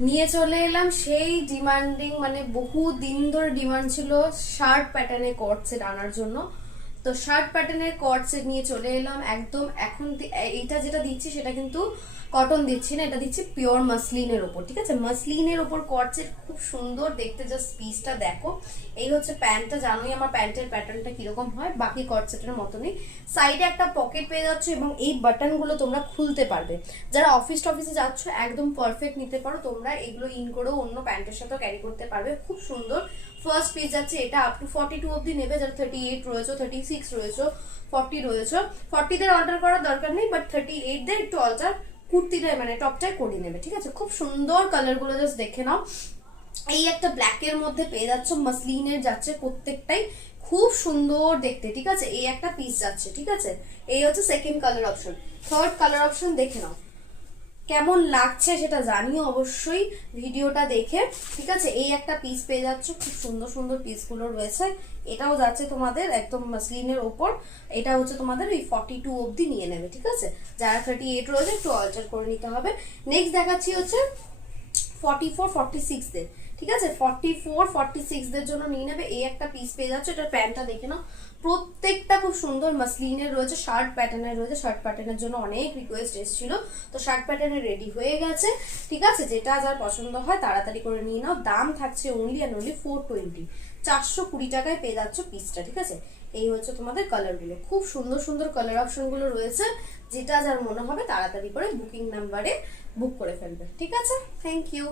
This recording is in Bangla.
নিয়ে চলে এলাম সেই ডিমান্ডিং, মানে বহু দিন ধরে ডিমান্ড ছিল শার্ট প্যাটার্নে কট সেট আনার জন্য। তো শার্ট প্যাটার্নের কট সেট নিয়ে চলে এলাম একদম। এখন এইটা যেটা দিচ্ছি সেটা কিন্তু কটন দিচ্ছি না, এটা দিচ্ছি পিওর মাসলিনের ওপর। ঠিক আছে, মাসলিনের ওপর কট সেট, খুব সুন্দর দেখতে। জাস্ট পিসটা দেখো। এই হচ্ছে প্যান্টটা, জানোই আমার প্যান্টের প্যাটার্নটা কিরকম হয়, বাকি কট সেটের মতনই। সাইডে একটা পকেট পেয়ে যাচ্ছে এবং এই বাটনগুলো তোমরা খুলতে পারবে। যারা অফিস টফিসে যাচ্ছ একদম পারফেক্ট নিতে পারো তোমরা। এগুলো ইন করেও অন্য প্যান্টের সাথেও ক্যারি করতে পারবে, খুব সুন্দর। ফার্স্ট পিস যাচ্ছে এটা আপ টু 42 অবধি নেবে, যারা 38 রয়েছে, 36 রয়েছে, 40 রয়েছে। 40 দের অর্ডার করার দরকার নেই, বাট 38 দের একটু অল্টার কুর্তিটা মানে টপটাই করে নেবে। ঠিক আছে, খুব সুন্দর কালার গুলো, জাস্ট দেখে নাও। এই একটা ব্ল্যাকের মধ্যে পেয়ে যাচ্ছ, মাসলিনের যাচ্ছে প্রত্যেকটাই, খুব সুন্দর দেখতে। ঠিক আছে, এই একটা পিস যাচ্ছে। ঠিক আছে, এই হচ্ছে second colour option. Third colour option দেখে নাও কেমন লাগছে সেটা জানিও অবশ্যই ভিডিওটা দেখে। ঠিক আছে, এই একটা পিস পেয়ে যাচ্ছ, খুব সুন্দর সুন্দর পিসগুলো রয়েছে। এটাও যাচ্ছে তোমাদের একদম মাসলিনের ওপর। এটা হচ্ছে তোমাদের ওই 42 অবধি নিয়ে নেবে। ঠিক আছে, যারা 38 রয়েছে একটু অল্টার করে নিতে হবে। নেক্সট দেখাচ্ছি হচ্ছে 44 46 দের। ঠিক আছে, 44 46 দের জন্য নিয়ে নেবে। এই একটা পিস পেয়ে যাচ্ছে, এটার প্যান্টটা দেখে নাও। প্রত্যেকটা খুব সুন্দর মাসলিনের রয়েছে, শার্ট প্যাটার্নের রয়েছে। শার্ট প্যাটার্নের জন্য অনেক রিকোয়েস্ট এসেছিল, তো শার্ট প্যাটার্নে রেডি হয়ে গেছে। ঠিক আছে, যেটা যার পছন্দ হয় তাড়াতাড়ি করে নিয়ে নাও। দাম থাকছে অনলি অ্যান্ড অনলি 420, 420 টাকায় পেয়ে যাচ্ছ পিসটা। ঠিক আছে, এই হচ্ছে তোমাদের কালারগুলো, খুব সুন্দর সুন্দর কালার অপশনগুলো রয়েছে। যেটা যার মনে হবে তাড়াতাড়ি করে বুকিং নাম্বারে বুক করে ফেলবে। ঠিক আছে, থ্যাংক ইউ।